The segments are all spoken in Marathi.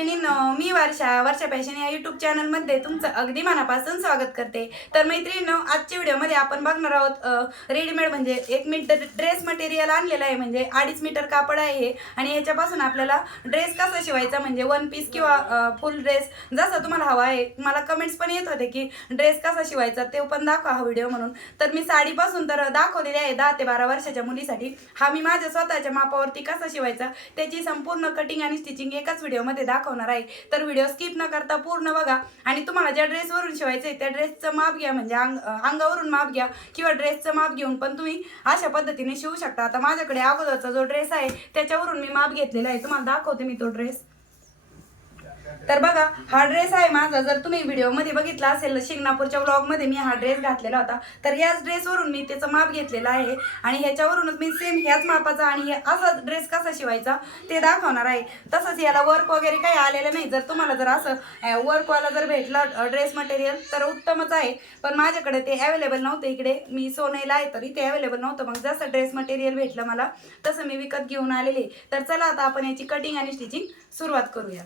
मैत्रिणींनो मी वर्षा वर्षा फॅशन या युट्यूब चॅनलमध्ये तुमचं अगदी मनापासून स्वागत करते. तर मैत्रिणींनो आजच्या व्हिडिओमध्ये आपण बघणार आहोत रेडीमेड म्हणजे एक मीटर ड्रेस मटेरियल आणलेलं आहे म्हणजे अडीच मीटर कापड आहे आणि ह्याच्यापासून आपल्याला ड्रेस कसा शिवायचा म्हणजे वन पीस किंवा फुल ड्रेस जसा तुम्हाला हवा आहे. मला कमेंट्स पण येत होते की ड्रेस कसा शिवायचा ते पण दाखवा हा व्हिडिओ म्हणून. तर मी साडीपासून तर दाखवलेली आहे दहा ते बारा वर्षाच्या मुलीसाठी. हा मी माझ्या स्वतःच्या मापावरती कसा शिवायचा त्याची संपूर्ण कटिंग आणि स्टिचिंग एकाच व्हिडिओमध्ये दाखवणार आहे. तर व्हिडिओ स्किप न करता पूर्ण बघा. आणि तुम्हाला ज्या ड्रेसवरून शिवायचं आहे त्या ड्रेसचं माप घ्या म्हणजे अंग अंगावरून माप घ्या किंवा ड्रेसचं माप घेऊन पण तुम्ही अशा पद्धतीने शिवू शकता. आता माझ्याकडे अगोदरचा जो ड्रेस आहे त्याच्यावरून मी माप घेतलेला आहे. तुम्हाला दाखवते मी तो ड्रेस तर बघा हा ड्रेस आहे माझा. जर तुम्ही व्हिडिओमध्ये बघितला असेल शिंगणापूरच्या ब्लॉगमध्ये मी हा ड्रेस घातलेला होता. तर याच ड्रेसवरून मी त्याचं माप घेतलेलं आहे. आणि ह्याच्यावरूनच मी सेम ह्याच मापाचा आणि हे असा ड्रेस कसा शिवायचा ते दाखवणार आहे. तसंच याला वर्क वगैरे काही आलेलं नाही. जर तुम्हाला जर असं वर्कवाला जर भेटला ड्रेस मटेरियल तर उत्तमच आहे. पण माझ्याकडे ते अवेलेबल नव्हतं इकडे. मी सोनेला आहे तर इथे अवेलेबल नव्हतं. मग जसं ड्रेस मटेरियल भेटलं मला तसं मी विकत घेऊन आलेले तर चला आता आपण याची कटिंग आणि स्टिचिंग सुरुवात करूया.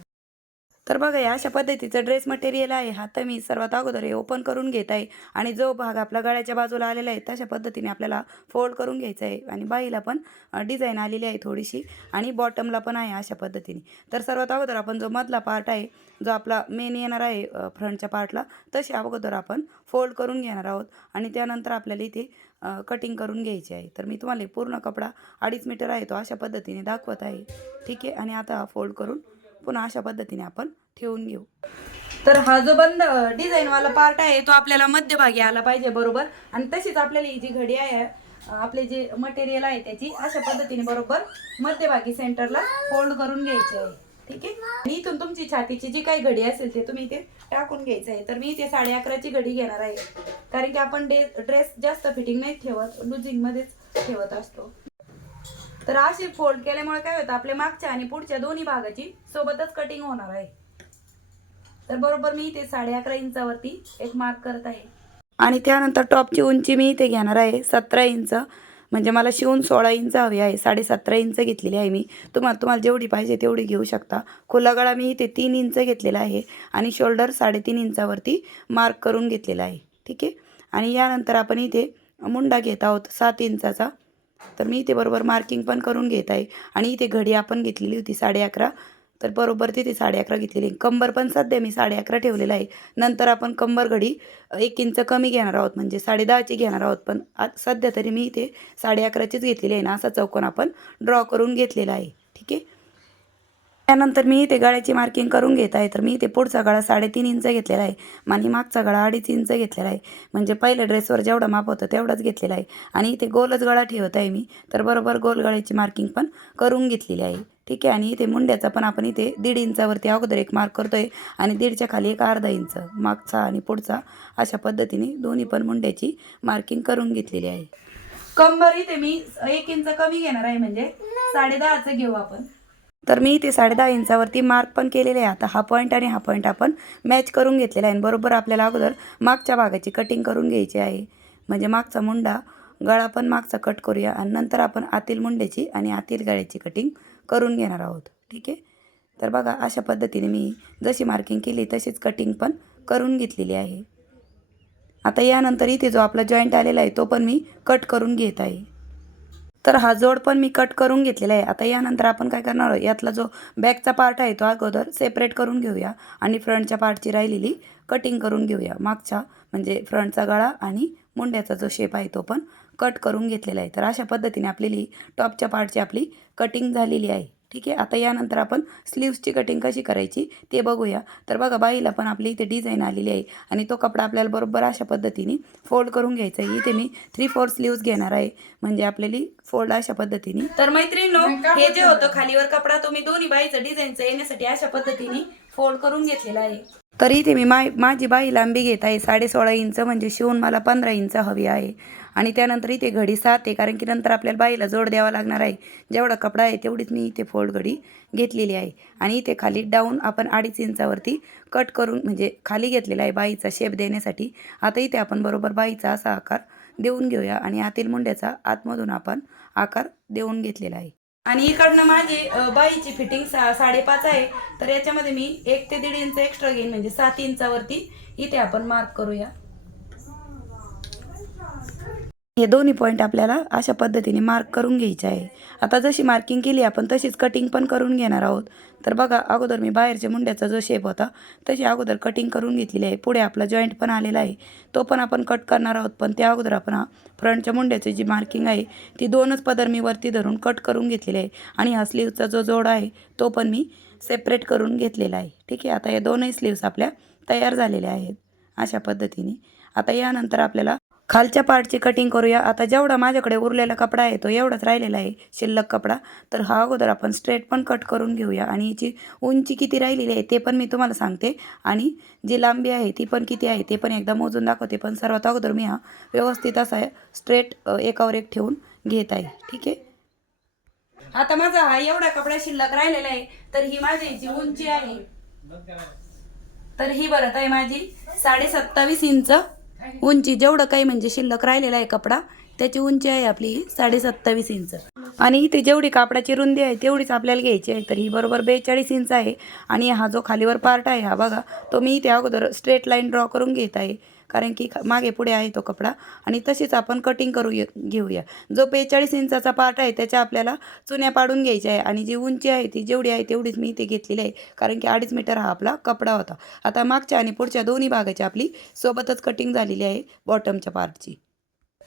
तर बघा या अशा पद्धतीचं ड्रेस मटेरियल आहे. हा तर मी सर्वात अगोदर हे ओपन करून घेत आहे. आणि जो भाग आपला गळ्याच्या बाजूला आलेला आहे तशा पद्धतीने आपल्याला फोल्ड करून घ्यायचा आहे. आणि बाईला पण डिझाईन आलेली आहे थोडीशी. आणि बॉटमला पण आहे अशा पद्धतीने. तर सर्वात अगोदर आपण जो मधला पार्ट आहे जो आपला मेन येणार आहे फ्रंटच्या पार्टला तसे अगोदर आपण फोल्ड करून घेणार आहोत. आणि त्यानंतर आपल्याला इथे कटिंग करून घ्यायची आहे. तर मी तुम्हाला पूर्ण कपडा अडीच मीटर आहे तो अशा पद्धतीने दाखवत आहे. ठीक आहे? आणि आता हा फोल्ड करून पुन्हा अशा पद्धतीने आपण ठेवून घेऊ. तर हा जो बंद डिझाईनवाला पार्ट आहे तो आपल्याला मध्यभागी आला पाहिजे बरोबर? आणि तशीच आपल्याला ही जी घडी आहे आपले जे मटेरियल आहे त्याची अशा पद्धतीने बरोबर मध्यभागी सेंटरला फोल्ड करून घ्यायची आहे. ठीक आहे? आणि इथून तुमची छातीची जी काही घडी असेल ते तुम्ही इथे टाकून घ्यायचं आहे. तर मी इथे साडे अकराची घडी घेणार आहे. कारण की आपण डे ड्रेस जास्त फिटिंग नाही ठेवत लुझिंगमध्येच ठेवत असतो. तर अशी फोल्ड केल्यामुळे काय होतं आपल्या मागच्या आणि पुढच्या दोन्ही भागाची सोबतच कटिंग होणार आहे. तर बरोबर मी इथे साडे अकरा इंचावरती एक मार्क करत आहे. आणि त्यानंतर टॉपची उंची मी इथे घेणार आहे सतरा इंच. म्हणजे मला शिवून सोळा इंच हवी आहे. साडे सतरा इंच घेतलेली आहे मी. तुम्हाला तुम्हाला जेवढी पाहिजे तेवढी घेऊ शकता. खुला गळा मी इथे तीन इंच घेतलेला आहे. आणि शोल्डर साडेतीन इंचावरती मार्क करून घेतलेला आहे. ठीक आहे? आणि यानंतर आपण इथे मुंडा घेत आहोत सात इंचाचा. तर मी इथे बरोबर मार्किंग पण करून घेत आहे. आणि इथे घडी आपण घेतलेली होती साडे अकरा. तर बरोबर तिथे साडे अकरा घेतलेली आहे. कंबर पण सध्या मी साडे अकरा ठेवलेला आहे. नंतर आपण कंबर घडी एक इंच कमी घेणार आहोत. म्हणजे साडे दहाची घेणार आहोत. पण आज सध्या तरी मी इथे साडे अकराचीच घेतलेली आहे ना असा चौकोन आपण ड्रॉ करून घेतलेला आहे. ठीक आहे? त्यानंतर मी इथे गळ्याची मार्किंग करून घेत आहे. तर मी इथे पुढचा गळा साडेतीन इंच घेतलेला आहे. आणि मागचा गळा अडीच इंच घेतलेला आहे. म्हणजे पहिल्या ड्रेसवर जेवढा माप होतं तेवढाच घेतलेला आहे. आणि इथे गोलच गळा ठेवत आहे मी. तर बरोबर गोल गळ्याची मार्किंग पण करून घेतलेली आहे. ठीक आहे? आणि इथे मुंड्याचा पण आपण इथे दीड इंचावरती अगोदर एक मार्क करतो आहे आणि दीडच्या खाली एक अर्धा इंच. मागचा आणि पुढचा. अशा पद्धतीने दोन्ही पण मुंड्याची मार्किंग करून घेतलेली आहे. कंबर इथे मी एक इंच कमी घेणार आहे. म्हणजे साडे दहाचं घेऊ आपण. तर मी इथे साडे दहा इंचावरती मार्क पण केलेले आहे. आता हा पॉईंट आणि हा पॉईंट आपण मॅच करून घेतलेला आहे. आणि बरोबर आपल्याला अगोदर मागच्या भागाची कटिंग करून घ्यायची आहे. म्हणजे मागचा मुंडा गळा पण मागचा कट करूया. आणि नंतर आपण आतील मुंड्याची आणि आतील गळ्याची कटिंग करून घेणार आहोत. ठीक आहे? तर बघा अशा पद्धतीने मी जशी मार्किंग केली तशीच कटिंग पण करून घेतलेली आहे. आता यानंतर इथे जो आपला जॉईंट आलेला आहे तो पण मी कट करून घेत आहे. तर हा जोड पण मी कट करून घेतलेला आहे. आता यानंतर आपण काय करणार आहोत? यातला जो बॅकचा पार्ट आहे तो अगोदर सेपरेट करून घेऊया आणि फ्रंटच्या पार्टची राहिलेली कटिंग करून घेऊया. मागच्या म्हणजे फ्रंटचा गळा आणि मुंड्याचा जो शेप आहे तो पण कट करून घेतलेला आहे. तर अशा पद्धतीने आपली टॉपच्या पार्टची आपली कटिंग झालेली आहे. ठीक आहे? आता यानंतर आपण स्लीव्सची कटिंग कशी करायची ते बघूया. तर बघा बाईला पण आपली इथे डिझाईन आलेली आहे आणि तो कपडा आपल्याला बरोबर अशा पद्धतीने फोल्ड करून घ्यायचा आहे. इथे मी थ्री फोर स्लीव्स घेणार आहे. म्हणजे आपल्याला फोल्ड अशा पद्धतीने. तर मैत्रिणीनो हे जे होतं खालीवर कपडा तो मी दोन्ही बाईचं डिझाईनचं येण्यासाठी अशा पद्धतीने फोल्ड करून घेतलेला आहे. तर इथे मी माझी बाई लांबी घेत आहे. साडे सोळा इंच म्हणजे शिवून मला पंधरा इंच हवी आहे. आणि त्यानंतर इथे घडी सात आहे कारण की नंतर आपल्याला बाईला जोड द्यावा लागणार आहे. जेवढा कपडा आहे तेवढीच मी इथे फोल्ड घडी घेतलेली आहे. आणि इथे खाली डाऊन आपण अडीच इंचावरती कट करून म्हणजे खाली घेतलेला आहे बाईचा शेप देण्यासाठी. आता इथे आपण बरोबर बाईचा असा आकार देऊन घेऊया आणि आतील मुंड्याचा आतमधून आपण आकार देऊन घेतलेला आहे. आणि इकडनं माझी बाईची फिटिंग सा साडेपाच आहे. तर याच्यामध्ये मी एक ते दीड इंच एक्स्ट्रा घेईन म्हणजे सात इंचावरती. इथे आपण मार्क करूया. हे दोन्ही पॉईंट आपल्याला अशा पद्धतीने मार्क करून घ्यायचे आहे. आता जशी मार्किंग केली आपण तशीच कटिंग पण करून घेणार आहोत. तर बघा अगोदर मी बाहेरच्या मुंड्याचा जो शेप होता तशी अगोदर कटिंग करून घेतलेली आहे. पुढे आपला जॉईंट पण आलेला आहे. तो पण आपण कट करणार आहोत पण त्या अगोदर आपण फ्रंटच्या मुंड्याची जी मार्किंग आहे ती दोनच पदर मी वरती धरून कट करून घेतलेली आहे. आणि हा स्लीवचा जो जोड आहे तो पण मी सेपरेट करून घेतलेला आहे. ठीक आहे? आता या दोनही स्लीव्स आपल्या तयार झालेल्या आहेत. अशा पद्धतीने. आता यानंतर आपल्याला खालच्या पार्टची कटिंग करूया. आता जेवढा माझ्याकडे उरलेला कपडा आहे तो एवढाच राहिलेला आहे शिल्लक कपडा. तर हा अगोदर आपण स्ट्रेट पण कट करून घेऊया. आणि याची उंची किती राहिलेली आहे ते पण मी तुम्हाला सांगते. आणि जी लांबी आहे ती पण किती आहे ते पण एकदा मोजून दाखवते. पण सर्वात अगोदर मी हा व्यवस्थित असा स्ट्रेट एकावर एक ठेवून घेत आहे. ठीक आहे? आता माझा हा एवढा कपडा शिल्लक राहिलेला आहे तर ही माझी जी उंची आहे तर ही भरत आहे माझी साडे सत्तावीस इंच उंची जेवढं काही म्हणजे शिल्लक राहिलेला आहे कपडा त्याची उंची आहे आपली ही साडे सत्तावीस इंच. आणि इथे जेवढी कापडाची रुंदी आहे तेवढीच आपल्याला घ्यायची आहे. तर ही बरोबर बेचाळीस इंच आहे. आणि हा जो खालीवर पार्ट आहे हा बघा तो मी इथे अगोदर स्ट्रेट लाईन ड्रॉ करून घेत आहे. कारण की मागे पुढे आहे तो कपडा. आणि तशीच आपण कटिंग करू घेऊया. जो बेचाळीस इंचाचा पार्ट आहे त्याच्या आपल्याला चुन्या पाडून घ्यायच्या आहे. आणि जी उंची आहे ती जेवढी आहे तेवढीच मी इथे घेतलेली आहे. कारण की अडीच मीटर हा आपला कपडा होता. आता मागच्या आणि पुढच्या दोन्ही भागाची आपली सोबतच कटिंग झालेली आहे बॉटमच्या पार्टची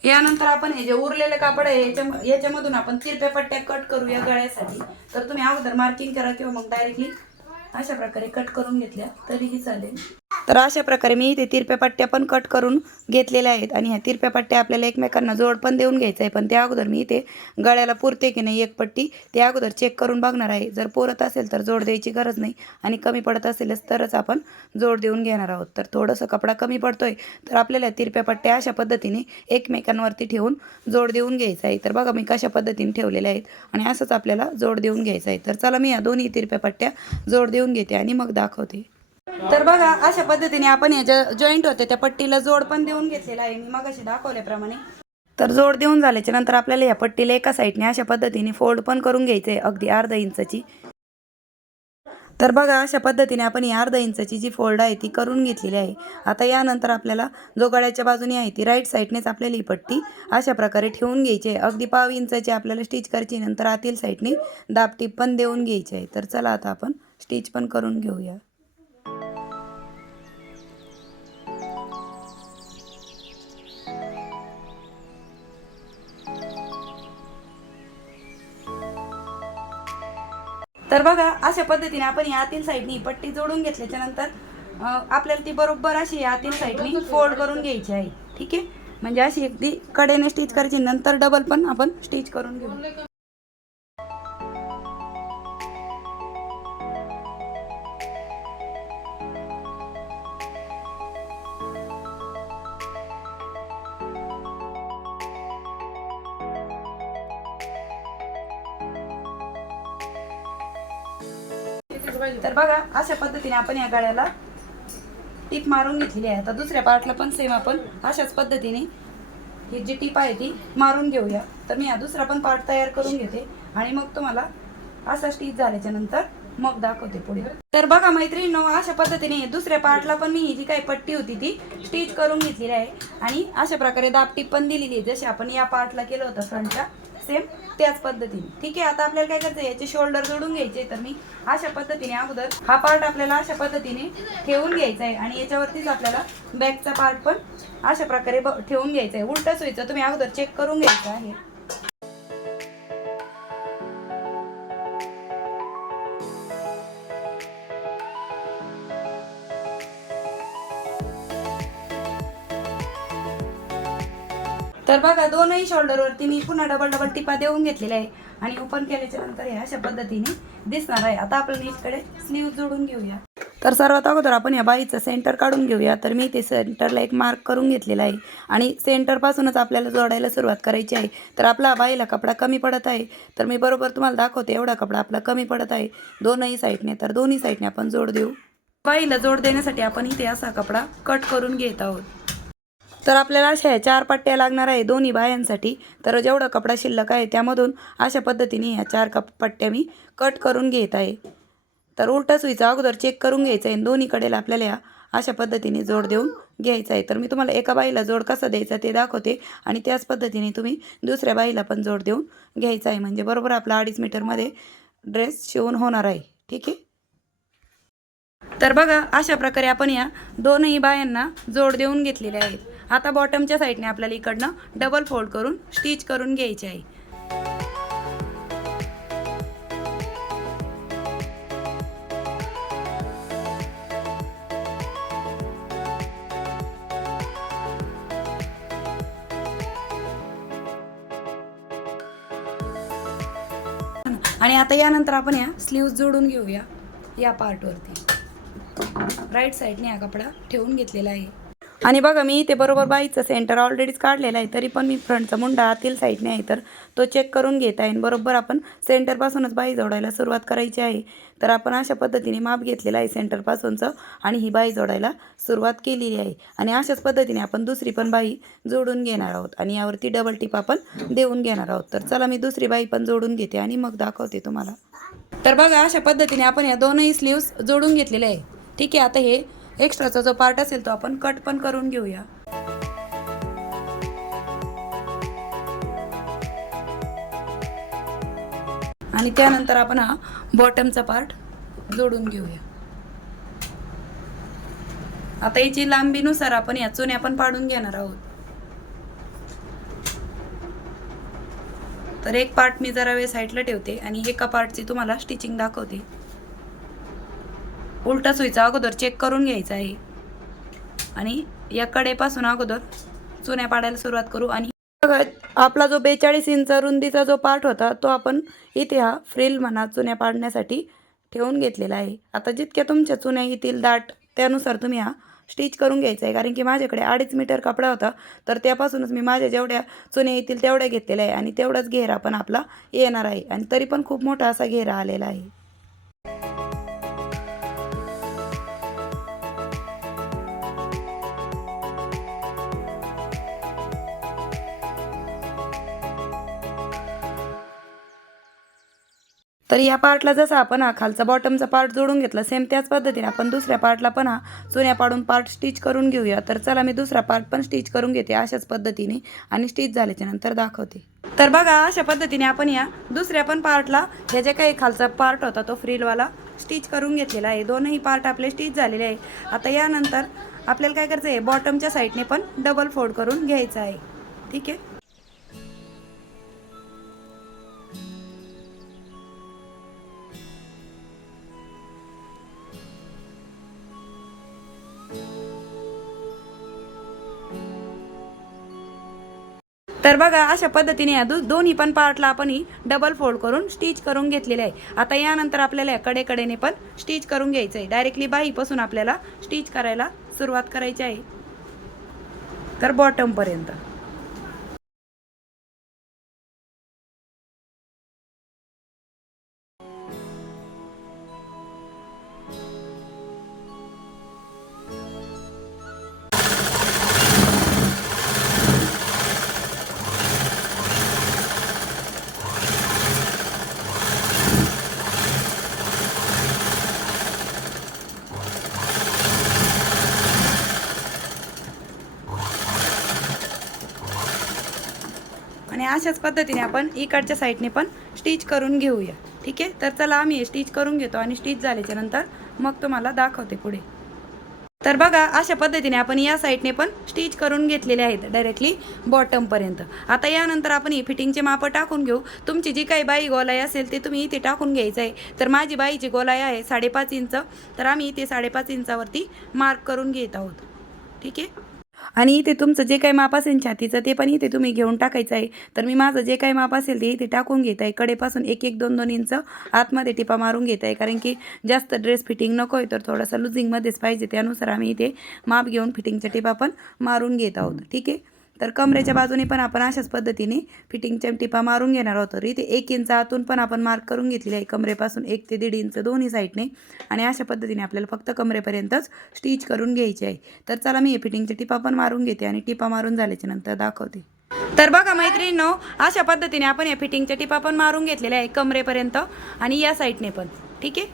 यानंतर आपण हे जे उरलेलं कापड आहे याच्या याच्यामधून आपण तिरप्या पट्ट्या कट करूया गळ्यासाठी. तर तुम्ही अगोदर मार्किंग करा किंवा मग डायरेक्टली अशा प्रकारे कट करून घेतल्या तरीही चालेल. तर अशा प्रकारे मी इथे तिरप्या पट्ट्या पण कट करून घेतलेल्या आहेत. आणि ह्या तिरप्या पट्ट्या आपल्याला एकमेकांना जोड पण देऊन घ्यायचं आहे. पण त्या अगोदर मी इथे गळ्याला पुरते की नाही एक पट्टी ते अगोदर चेक करून बघणार आहे. जर पुरत असेल तर जोड द्यायची गरज नाही. आणि कमी पडत असेलच तरच आपण जोड देऊन घेणार आहोत. तर थोडंसं कपडा कमी पडतोय तर आपल्याला तिरप्या पट्ट्या अशा पद्धतीने एकमेकांवरती ठेवून जोड देऊन घ्यायचा आहे. तर बघा मी कशा पद्धतीने ठेवलेल्या आहेत. आणि असंच आपल्याला जोड देऊन घ्यायचं आहे. तर चला मी या दोन्ही तिरप्या पट्ट्या जोड देऊन घेते आणि मग दाखवते. तर बघा अशा पद्धतीने आपण याच्या जॉईंट होते त्या पट्टीला जोड पण देऊन घेतलेला आहे. मी मग अशी दाखवल्याप्रमाणे. तर जोड देऊन झाल्याच्यानंतर आपल्याला या पट्टीला एका साईडने अशा पद्धतीने फोल्ड पण करून घ्यायचे अगदी अर्धा इंचाची. तर बघा अशा पद्धतीने आपण ही अर्धा इंचाची जी फोल्ड आहे ती करून घेतलेली आहे. आता यानंतर आपल्याला जो गळ्याच्या बाजूने आहे ती राईट साईडनेच आपल्याला ही पट्टी अशा प्रकारे ठेवून घ्यायची आहे. अगदी पाव इंचाची आपल्याला स्टिच करायची नंतर आतील साईडने दाबटीप पण देऊन घ्यायची आहे. तर चला आता आपण स्टिच पण करून घेऊया. तर बघा अशा पद्धतीने आपण या आतील साईडनी पट्टी जोडून घेतल्याच्या नंतर आपल्याला ती बरोबर अशी या आतील साईडनी फोल्ड करून घ्यायची आहे. ठीक आहे? म्हणजे अशी अगदी कडेने स्टिच करायची नंतर डबल पण आपण स्टिच करून घेऊ. तर बघा अशा पद्धतीने आपण या गाड्याला टीप मारून घेतलेली आहे. आता दुसऱ्या पार्टला पण सेम आपण अशाच पद्धतीने ही जी टीप आहे ती मारून घेऊया. तर मी हा दुसरा पण पार्ट तयार करून घेते आणि मग तुम्हाला असा स्टिच झाल्याच्यानंतर मग दाखवते पुढे. तर बघा मैत्रिणींनो अशा पद्धतीने दुसऱ्या पार्टला पण मी ही जी काही पट्टी होती ती स्टिच करून घेतलेली आहे. आणि अशा प्रकारे दाब टीप पण दिलेली आहे. जशी आपण या पार्टला केलं होतं फ्रंटच्या सेम त्याच पद्धतीने. ठीक आहे आता आपल्याला काय करायचं याचे शोल्डर जोडून घ्यायचे तर मी अशा पद्धतीने अगोदर हा पार्ट आपल्याला अशा पद्धतीने ठेवून घ्यायचा आहे आणि याच्यावरतीच आपल्याला बॅकचा पार्ट पण अशा प्रकारे ब- ठेवून घ्यायचा आहे उलटच सोयीचं तुम्ही अगोदर चेक करून घ्यायचं आहे. तर बघा दोनही शोल्डरवरती मी पुन्हा डबल डबल टिपा देऊन घेतलेल्या आहे. आणि ओपन केल्याच्यानंतर हे अशा पद्धतीने दिसणार आहे. आता आपण इकडे स्लीव जोडून घेऊया. तर सर्वात अगोदर आपण या बाईचं सेंटर काढून घेऊया. तर मी ते सेंटरला एक मार्क करून घेतलेला आहे. आणि सेंटरपासूनच आपल्याला जोडायला सुरुवात करायची आहे. तर आपला बाईला कपडा कमी पडत आहे. तर मी बरोबर तुम्हाला दाखवते एवढा कपडा आपला कमी पडत आहे. दोनही साईडने तर दोन्ही साईडने आपण जोड देऊ. बाईला जोड देण्यासाठी आपण इथे असा कपडा कट करून घेत आहोत. तर आपल्याला अशा ह्या चार पट्ट्या लागणार आहे दोन्ही बायांसाठी. तर जेवढा कपडा शिल्लक आहे त्यामधून अशा पद्धतीने ह्या चार कप पट्ट्या मी कट करून घेत आहे. तर उलटा सुईचा अगोदर चेक करून घ्यायचं आहे दोन्ही कडेला आपल्याला अशा पद्धतीने जोड देऊन घ्यायचा आहे. तर मी तुम्हाला एका बाईला जोड कसा द्यायचा ते दाखवते आणि त्याच पद्धतीने तुम्ही दुसऱ्या बाईला पण जोड देऊन घ्यायचा आहे. म्हणजे बरोबर आपला अडीच मीटरमध्ये ड्रेस शिवून होणार आहे. ठीक आहे? तर बघा अशा प्रकारे आपण या दोनही बायांना जोड देऊन घेतलेल्या आहेत. आता बॉटमच्या साईडने आपल्याला इकडनं डबल फोल्ड करून स्टिच करून घ्यायची आहे. आणि आता यानंतर आपण या स्लीव्ज जोडून घेऊया या पार्टवरती राईट साईडने हा कपडा ठेवून घेतलेला आहे. आणि बघा मी इथे बरोबर बाईचं सेंटर ऑलरेडीच काढलेलं आहे तरी पण मी फ्रंटचा मुंडा आतील साईडने आहे तर तो चेक करून घेत आहे. आणि बरोबर आपण सेंटरपासूनच बाई जोडायला सुरुवात करायची आहे. तर आपण अशा पद्धतीने माप घेतलेलं आहे सेंटरपासूनचं आणि ही बाई जोडायला सुरुवात केलेली आहे. आणि अशाच पद्धतीने आपण दुसरी पण बाई जोडून घेणार आहोत. आणि यावरती डबल टिप आपण देऊन घेणार आहोत. तर चला मी दुसरी बाई पण जोडून घेते आणि मग दाखवते तुम्हाला. तर बघा अशा पद्धतीने आपण या दोनही स्लीव्स जोडून घेतलेले आहे. ठीक आहे आता हे एक्स्ट्राचा जो पार्ट असेल तो आपण कट पण करून घेऊया. आणि त्यानंतर आपण हा बॉटमचा पार्ट जोडून घेऊया. आता याची लांबीनुसार आपण या चुन्या पण पाडून घेणार आहोत. तर एक पार्ट मी जरा वेळ साईडला ठेवते आणि एका पार्टची तुम्हाला स्टिचिंग दाखवते. उलटा सुईचा अगोदर चेक करून घ्यायचा आहे. आणि या कडेपासून अगोदर चुन्या पाडायला सुरुवात करू. आणि आपला जो बेचाळीस इंच रुंदीचा जो पार्ट होता तो आपण इथे हा फ्रिल म्हणा चुन्या पाडण्यासाठी ठेवून घेतलेला आहे. आता जितक्या तुमच्या चुन्या येतील दाट त्यानुसार तुम्ही हा स्टिच करून घ्यायचा आहे. कारण की माझ्याकडे अडीच मीटर कपडा होता तर त्यापासूनच मी माझ्या जेवढ्या चुन्या येतील तेवढ्या घेतलेल्या आहे. आणि तेवढाच घेरा पण आपला येणार आहे. आणि तरी पण खूप मोठा असा घेरा आलेला आहे. तर या पार्टला जसं आपण हा खालचा बॉटमचा पार्ट जोडून घेतला सेम त्याच पद्धतीने आपण दुसऱ्या पार्टला पण हा चुन्या पाडून पार्ट स्टिच करून घेऊया. तर चला मी दुसरा पार्ट पण स्टिच करून घेते अशाच पद्धतीने आणि स्टिच झाल्याच्यानंतर दाखवते. तर बघा अशा पद्धतीने आपण या दुसऱ्या पण पार्टला हे जे काही खालचा पार्ट होता तो फ्रीलवाला स्टिच करून घेतलेला आहे. दोनही पार्ट आपले स्टिच झालेले आहे. आता यानंतर आपल्याला काय करायचं आहे बॉटमच्या साईडने पण डबल फोल्ड करून घ्यायचं आहे. ठीक आहे? तर बघा अशा पद्धतीने या दोन्ही पण पार्टला आपण ही डबल फोल्ड करून स्टिच करून घेतलेले आहे. आता यानंतर आपल्याला या कडेकडेने पण स्टिच करून घ्यायचं आहे डायरेक्टली बाहीपासून आपल्याला स्टिच करायला सुरुवात करायची आहे. तर बॉटमपर्यंत अशाच पद्धतीने आपण इकडच्या साईडने पण स्टिच करून घेऊया. ठीक आहे? तर चला आम्ही स्टिच करून घेतो आणि स्टिच झाल्याच्यानंतर मग तुम्हाला दाखवते पुढे. तर बघा अशा पद्धतीने आपण या साईडने पण स्टिच करून घेतलेले आहेत डायरेक्टली बॉटमपर्यंत आता यानंतर आपण ही फिटिंगचे मापं टाकून घेऊ. तुमची जी काही बाई गोलाई असेल ते तुम्ही इथे टाकून घ्यायचं आहे. तर माझी बाईची गोलाई आहे साडेपाच इंच. तर आम्ही इथे साडेपाच इंचावरती मार्क करून घेत आहोत. ठीक आहे? आणि इथे तुमचं जे काही माप असेल छातीचं ते पण इथे तुम्ही घेऊन टाकायचं आहे. तर मी माझं जे काही माप असेल ते इथे टाकून घेत आहे. कडेपासून एक एक दोन दोन इंच आतमध्ये टिपा मारून घेत आहे. कारण की जास्त ड्रेस फिटिंग नको आहे तर थोडासा लुझिंगमध्येच पाहिजे. त्यानुसार आम्ही इथे माप घेऊन फिटिंगच्या टिपा पण मारून घेत आहोत. ठीक आहे? तर कमरेच्या बाजूने पण आपण अशाच पद्धतीने फिटिंगच्या टिपा मारून घेणार आहोत. तर इथे एक इंच आतून पण आपण मार्क करून घेतलेली आहे. कमरेपासून एक ते दीड इंच दोन्ही साईडने आणि अशा पद्धतीने आपल्याला फक्त कमरेपर्यंतच स्टिच करून घ्यायची आहे. तर चला मी हे फिटिंगच्या टिपा पण मारून घेते आणि टिपा मारून झाल्याच्यानंतर दाखवते. तर बघा मैत्रिणींनो अशा पद्धतीने आपण या फिटिंगच्या टिपा पण मारून घेतलेल्या आहे कमरेपर्यंत आणि या साईडने पण. ठीक आहे?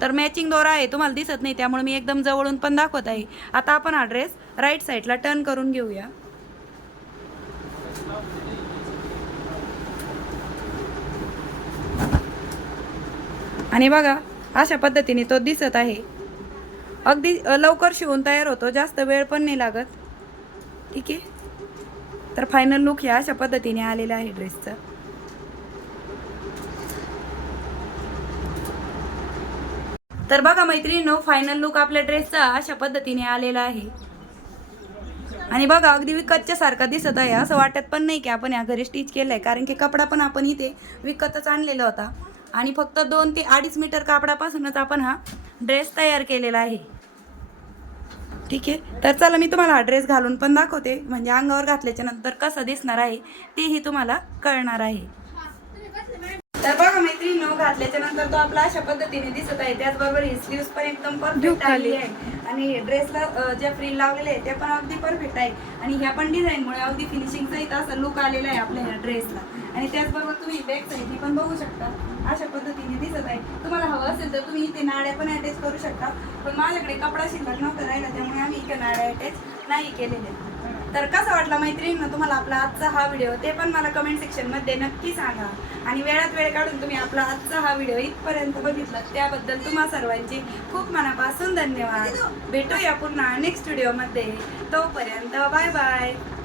तर मॅचिंग दोरा आहे तुम्हाला दिसत नाही त्यामुळे मी एकदम जवळून पण दाखवत आहे. आता आपण हा ड्रेस राईट साईडला टर्न करून घेऊया. आणि बघा अशा पद्धतीने तो दिसत आहे. अगदी लवकर शिवून तयार होतो जास्त वेळ पण नाही लागत. ठीक आहे? तर फायनल लुक ह्या अशा पद्धतीने आलेला आहे ड्रेसचा तर बघा मैत्रिणीनो फायनल लुक आपल्या ड्रेसचा अशा पद्धतीने आलेला आहे. आणि बघा अगदी विकतच्या सारखा दिसत आहे. असं वाटत पण नाही की आपण या घरी स्टिच केलंय कारण की कपडा पण आपण इथे विकतच आणलेला होता. आणि फक्त दोन ते अडीच मीटर कापडापासूनच आपण हा ड्रेस तयार केलेला आहे. ठीक आहे? तर चला मी तुम्हाला हा ड्रेस घालून पण दाखवते. म्हणजे अंगावर घातल्याच्या नंतर कसं दिसणार आहे तेही तुम्हाला कळणार आहे. तर बघा मैत्रिणी घातल्याच्या नंतर तो आपला अशा पद्धतीने दिसत आहे. त्याचबरोबर ही स्लीव्स पण एकदम परफेक्ट आली आहे. आणि ड्रेसला ज्या फ्रील लावलेले आहे ते पण अगदी परफेक्ट आहे. आणि ह्या पण डिझाईनमुळे अगदी फिनिशिंगचा इथं असं लुक आलेला आहे आपल्या ह्या ड्रेसला आणि त्याचबरोबर तुम्ही बॅक साईड ही पण बघू शकता. अशा पद्धतीने दिसत आहे. तुम्हाला हवं असेल तर तुम्ही इथे नाड्या पण अटॅच करू शकता. पण माझ्याकडे कपडा शिल्लक नव्हता राहिला त्यामुळे आम्ही इथे नाड्या अटॅच नाही केलेले तर कसा वाटला मैत्रिणींना तुम्हाला आपला आजचा हा व्हिडिओ ते पण मला कमेंट सेक्शनमध्ये नक्की सांगा. आणि वेळात वेळ काढून तुम्ही आपला आजचा हा व्हिडिओ इथपर्यंत बघितला त्याबद्दल तुम्हा सर्वांची खूप मनापासून धन्यवाद. भेटूया पुन्हा नेक्स्ट व्हिडिओमध्ये तोपर्यंत bye bye